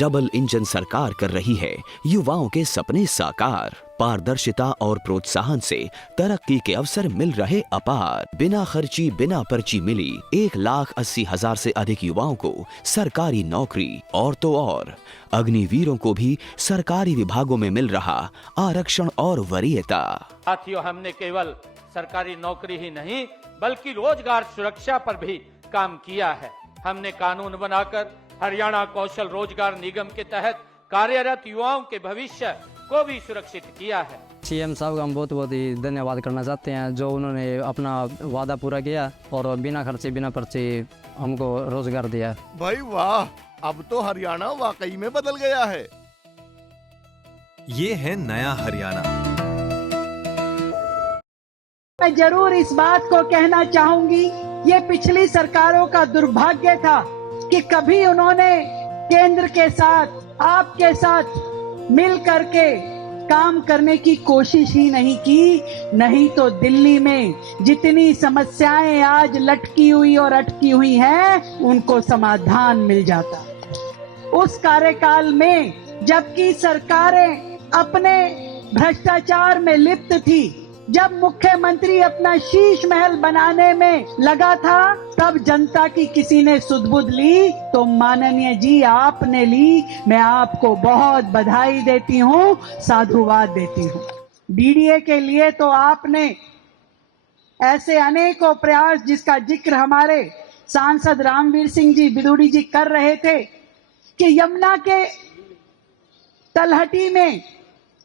Double engine सरकार कर रही है युवाओं के सपने साकार। पारदर्शिता और प्रोत्साहन से तरक्की के अवसर मिल रहे अपार। बिना खर्ची बिना पर्ची मिली 1,80,000 से अधिक युवाओं को सरकारी नौकरी। और तो और अग्निवीरों को भी सरकारी विभागों में मिल रहा आरक्षण और वरीयता। साथियों, हमने केवल सरकारी नौकरी ही नहीं बल्कि रोजगार सुरक्षा पर भी काम किया है। हमने कानून बनाकर हरियाणा कौशल रोजगार निगम के तहत कार्यरत युवाओं के भविष्य को भी सुरक्षित किया है। सीएम साहब का हम बहुत बहुत ही धन्यवाद करना चाहते हैं, जो उन्होंने अपना वादा पूरा किया और बिना खर्चे बिना पर्चे हमको रोजगार दिया। भाई वाह, अब तो हरियाणा वाकई में बदल गया है। ये है नया हरियाणा। मैं जरूर इस बात को कहना चाहूंगी, ये पिछली सरकारों का दुर्भाग्य था कि कभी उन्होंने केंद्र के साथ आपके साथ मिल करके काम करने की कोशिश ही नहीं की। नहीं तो दिल्ली में जितनी समस्याएं आज लटकी हुई और अटकी हुई हैं, उनको समाधान मिल जाता। उस कार्यकाल में जबकि सरकारें अपने भ्रष्टाचार में लिप्त थी, जब मुख्यमंत्री अपना शीश महल बनाने में लगा था, तब जनता की किसी ने सुध-बुध ली तो माननीय जी आपने ली। मैं आपको बहुत बधाई देती हूँ, साधुवाद देती हूँ। डीडीए के लिए तो आपने ऐसे अनेकों प्रयास, जिसका जिक्र हमारे सांसद रामवीर सिंह जी बिदुड़ी जी कर रहे थे, कि यमुना के तलहटी में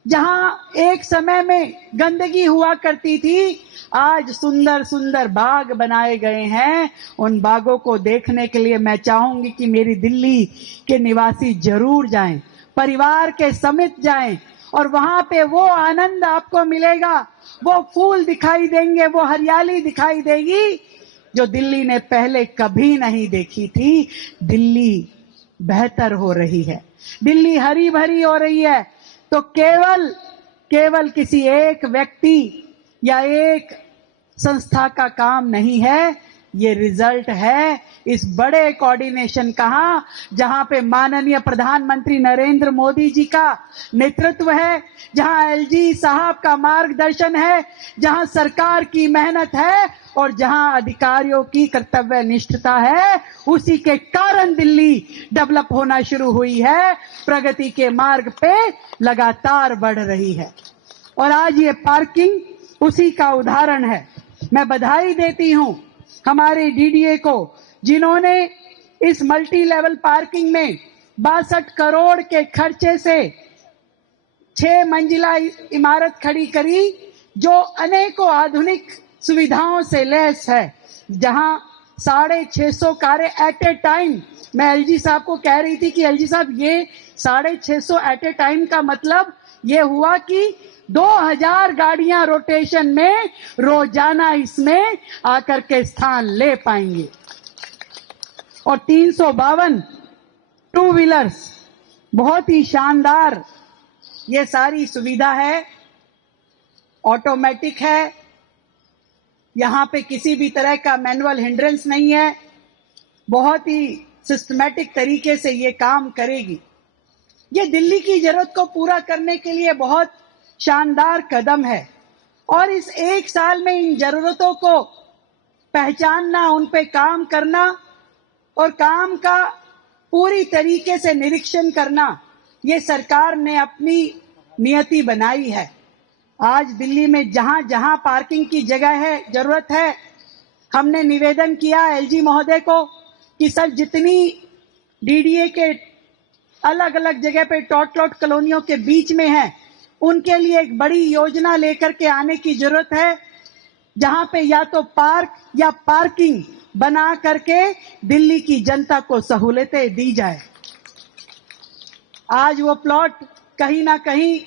जहां एक समय में गंदगी हुआ करती थी, आज सुंदर सुंदर बाग बनाए गए हैं। उन बागों को देखने के लिए मैं चाहूंगी कि मेरी दिल्ली के निवासी जरूर जाएं, परिवार के समेत जाएं, और वहां पे वो आनंद आपको मिलेगा, वो फूल दिखाई देंगे, वो हरियाली दिखाई देगी जो दिल्ली ने पहले कभी नहीं देखी थी। दिल्ली बेहतर हो रही है, दिल्ली हरी भरी हो रही है। तो केवल किसी एक व्यक्ति या एक संस्था का काम नहीं है, ये रिजल्ट है इस बड़े कोऑर्डिनेशन का, जहां पे माननीय प्रधानमंत्री नरेंद्र मोदी जी का नेतृत्व है, जहां एलजी साहब का मार्गदर्शन है, जहां सरकार की मेहनत है और जहां अधिकारियों की कर्तव्य निष्ठता है। उसी के कारण दिल्ली डेवलप होना शुरू हुई है, प्रगति के मार्ग पे लगातार बढ़ रही है। और आज ये पार्किंग उसी का उदाहरण है। मैं बधाई देती हूं हमारे डीडीए को, जिन्होंने इस मल्टी लेवल पार्किंग में 62 करोड़ के खर्चे से 6 मंजिला इमारत खड़ी करी, जो अनेकों आधुनिक सुविधाओं से लैस है, जहां 650 कारें एट ए टाइम। मैं एलजी साहब को कह रही थी कि एलजी साहब, ये 650 एट ए टाइम का मतलब ये हुआ कि 2000 गाड़ियां रोटेशन में रोजाना इसमें आकर के स्थान ले पाएंगे। और 352 टू व्हीलर्स, बहुत ही शानदार ये सारी सुविधा है, ऑटोमेटिक है, यहां पे किसी भी तरह का मैनुअल हिंड्रेंस नहीं है, बहुत ही सिस्टमैटिक तरीके से ये काम करेगी। ये दिल्ली की जरूरत को पूरा करने के लिए बहुत शानदार कदम है। और इस एक साल में इन जरूरतों को पहचानना, उन पे काम करना और काम का पूरी तरीके से निरीक्षण करना, ये सरकार ने अपनी नियति बनाई है। आज दिल्ली में जहां जहां पार्किंग की जगह है, जरूरत है, हमने निवेदन किया एलजी महोदय को कि सर, जितनी डीडीए के अलग अलग जगह पे टॉट कॉलोनियों के बीच में है, उनके लिए एक बड़ी योजना लेकर के आने की जरूरत है, जहां पे या तो पार्क या पार्किंग बना करके दिल्ली की जनता को सहूलतें दी जाए। आज वो प्लॉट कहीं ना कहीं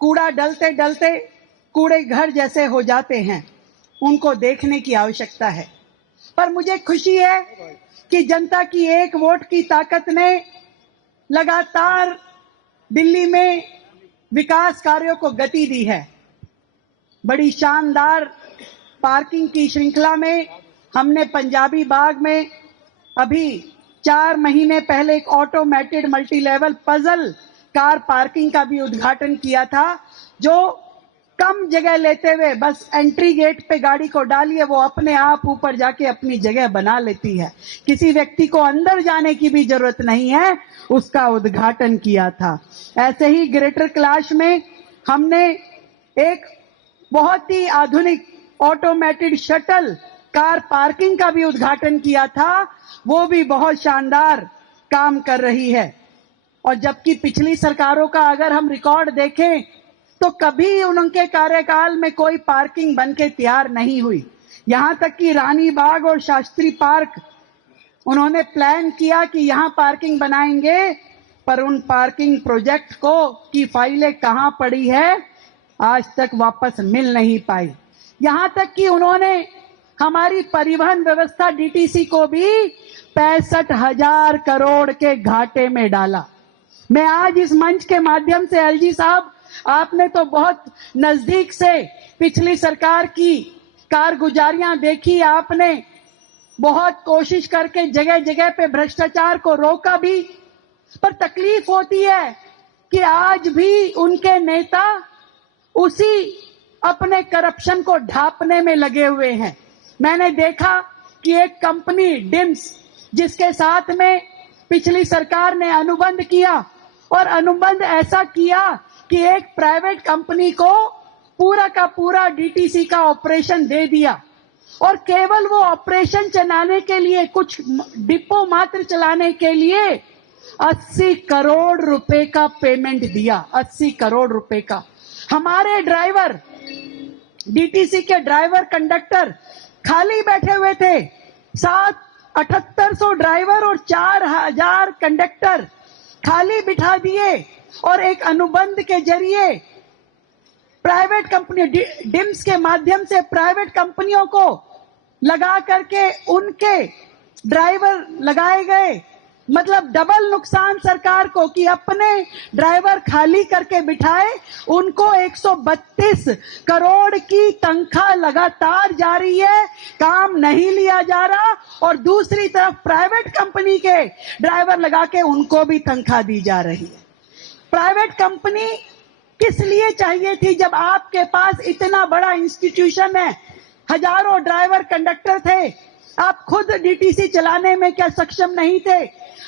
कूड़ा डलते डलते कूड़े घर जैसे हो जाते हैं, उनको देखने की आवश्यकता है। पर मुझे खुशी है कि जनता की एक वोट की ताकत ने लगातार दिल्ली में विकास कार्यों को गति दी है। बड़ी शानदार पार्किंग की श्रृंखला में हमने पंजाबी बाग में अभी 4 महीने पहले एक automated multi level puzzle car parking का भी उद्घाटन किया था, जो कम जगह लेते हुए बस एंट्री गेट पे गाड़ी को डालिए, वो अपने आप ऊपर जाके अपनी जगह बना लेती है, किसी व्यक्ति को अंदर जाने की भी जरूरत नहीं है, उसका उद्घाटन किया था। ऐसे ही ग्रेटर कैलाश में हमने एक बहुत ही आधुनिक ऑटोमेटेड शटल कार पार्किंग का भी उद्घाटन किया था, वो भी बहुत शानदार काम कर रही है। और जबकि पिछली सरकारों का अगर हम रिकॉर्ड देखें तो कभी उनके कार्यकाल में कोई पार्किंग बनके तैयार नहीं हुई। यहां तक कि रानी बाग और शास्त्री पार्क उन्होंने प्लान किया कि यहां पार्किंग बनाएंगे, पर उन पार्किंग प्रोजेक्ट को की फाइलें कहां पड़ी है, आज तक वापस मिल नहीं पाई। यहां तक कि उन्होंने हमारी परिवहन व्यवस्था डीटीसी को भी 65,000 करोड़ के घाटे में डाला। मैं आज इस मंच के माध्यम से एलजी साहब, आपने तो बहुत नजदीक से पिछली सरकार की कारगुजारियां देखी, आपने बहुत कोशिश करके जगह जगह पे भ्रष्टाचार को रोका भी, पर तकलीफ होती है कि आज भी उनके नेता उसी अपने करप्शन को ढांपने में लगे हुए हैं। मैंने देखा कि एक कंपनी डिम्स, जिसके साथ में पिछली सरकार ने अनुबंध किया, और अनुबंध ऐसा किया कि एक प्राइवेट कंपनी को पूरा का पूरा डीटीसी का ऑपरेशन दे दिया, और केवल वो ऑपरेशन चलाने के लिए, कुछ डिपो मात्र चलाने के लिए 80 करोड़ रुपए का पेमेंट दिया। 80 करोड़ रुपए का। हमारे ड्राइवर, डीटीसी के ड्राइवर कंडक्टर खाली बैठे हुए थे। 7,7800 ड्राइवर और 4,000 कंडक्टर खाली बिठा दिए, और एक अनुबंध के जरिए प्राइवेट कंपनी डिम्स के माध्यम से प्राइवेट कंपनियों को लगा करके उनके ड्राइवर लगाए गए। मतलब डबल नुकसान सरकार को कि अपने ड्राइवर खाली करके बिठाए, उनको 132 करोड़ की तनख्वाह लगातार जारी है, काम नहीं लिया जा रहा, और दूसरी तरफ प्राइवेट कंपनी के ड्राइवर लगा के उनको भी तनख्वाह दी जा रही है। प्राइवेट कंपनी किस लिए चाहिए थी जब आपके पास इतना बड़ा इंस्टीट्यूशन है, हजारों ड्राइवर कंडक्टर थे, आप खुद डीटीसी चलाने में क्या सक्षम नहीं थे?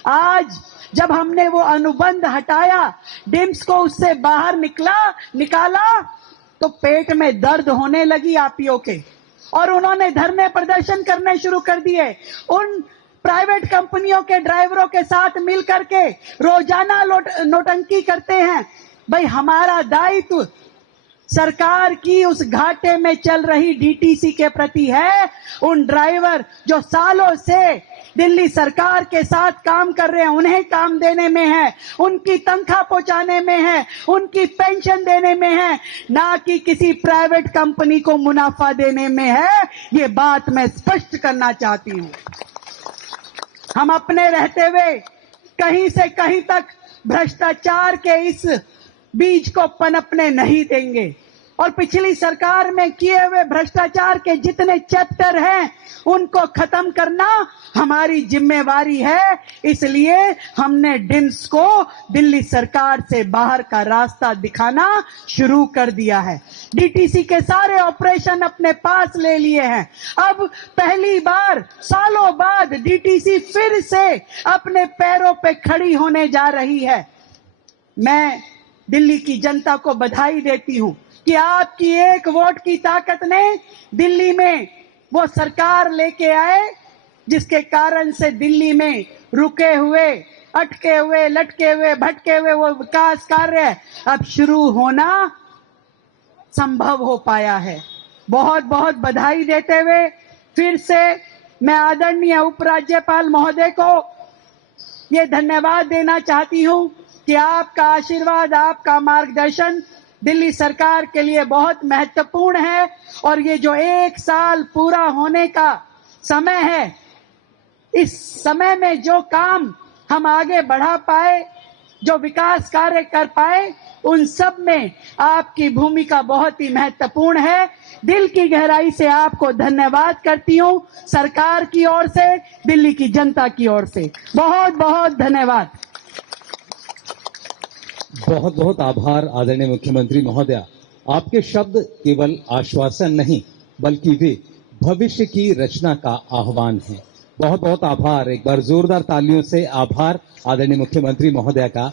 आज जब हमने वो अनुबंध हटाया, डिम्स को उससे बाहर निकाला, तो पेट में दर्द होने लगी आपियों के, और उन्होंने धरने प्रदर्शन करने शुरू कर दिए। उन प्राइवेट कंपनियों के ड्राइवरों के साथ मिलकर के रोजाना नोटंकी करते हैं। भाई, हमारा दायित्व सरकार की उस घाटे में चल रही डीटीसी के प्रति है। उन ड्राइवर जो सालों से दिल्ली सरकार के साथ काम कर रहे हैं, उन्हें काम देने में है, उनकी तनख्वाह पहुंचाने में है, उनकी पेंशन देने में है, ना कि किसी प्राइवेट कंपनी को मुनाफा देने में है। ये बात मैं स्पष्ट करना चाहती हूं। हम अपने रहते हुए कहीं से कहीं तक भ्रष्टाचार के इस बीज को पनपने नहीं देंगे, और पिछली सरकार में किए हुए भ्रष्टाचार के जितने चैप्टर हैं उनको खत्म करना हमारी जिम्मेवारी है। इसलिए हमने डिम्स को दिल्ली सरकार से बाहर का रास्ता दिखाना शुरू कर दिया है। डीटीसी के सारे ऑपरेशन अपने पास ले लिए हैं। अब पहली बार सालों बाद डीटीसी फिर से अपने पैरों पे खड़ी होने जा रही है। मैं दिल्ली की जनता को बधाई देती हूं कि आपकी एक वोट की ताकत ने दिल्ली में वो सरकार लेके आए, जिसके कारण से दिल्ली में रुके हुए, अटके हुए, लटके हुए, भटके हुए वो विकास कार्य अब शुरू होना संभव हो पाया है। बहुत बहुत बधाई देते हुए फिर से मैं आदरणीय उपराज्यपाल महोदय को ये धन्यवाद देना चाहती हूं कि आपका आशीर्वाद, आपका मार्गदर्शन दिल्ली सरकार के लिए बहुत महत्वपूर्ण है, और ये जो 1 साल पूरा होने का समय है, इस समय में जो काम हम आगे बढ़ा पाए, जो विकास कार्य कर पाए, उन सब में आपकी भूमिका बहुत ही महत्वपूर्ण है। दिल की गहराई से आपको धन्यवाद करती हूं, सरकार की ओर से, दिल्ली की जनता की ओर से बहुत बहुत धन्यवाद। बहुत बहुत आभार आदरणीय मुख्यमंत्री महोदया। आपके शब्द केवल आश्वासन नहीं बल्कि वे भविष्य की रचना का आह्वान है। बहुत बहुत आभार। एक बार जोरदार तालियों से आभार आदरणीय मुख्यमंत्री महोदया का।